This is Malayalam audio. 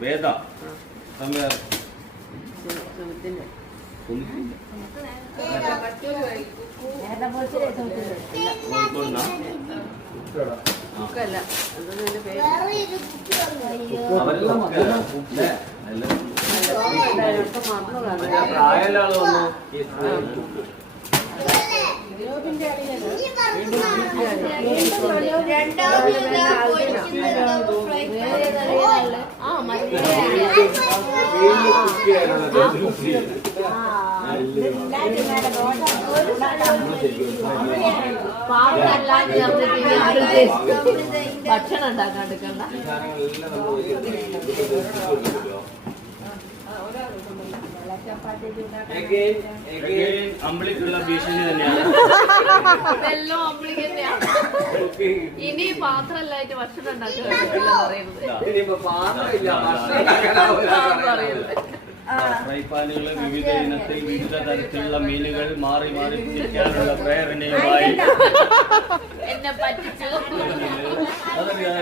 വേദ പ്രായമുള്ള ആള് വന്നു. ഭക്ഷണം ഉണ്ടാക്കാണ്ടിരിക്കണ്ട. അമ്പിളിക്കുള്ള ഭീഷണി തന്നെയാണ്. എല്ലാം അമ്പിളിക്ക് തന്നെയാണ്. ഇനി പാത്രമല്ലായിട്ട് ഭക്ഷണം ഉണ്ടാക്കുന്നത് ഫ്രൈപാനുകള് വിവിധ ഇനത്തിൽ വിവിധ തരത്തിലുള്ള മീനുകൾ മാറി മാറി പിടിക്കാനുള്ള പ്രേരണയുമായി എന്നെ പറ്റിച്ചു. അതറിയാം.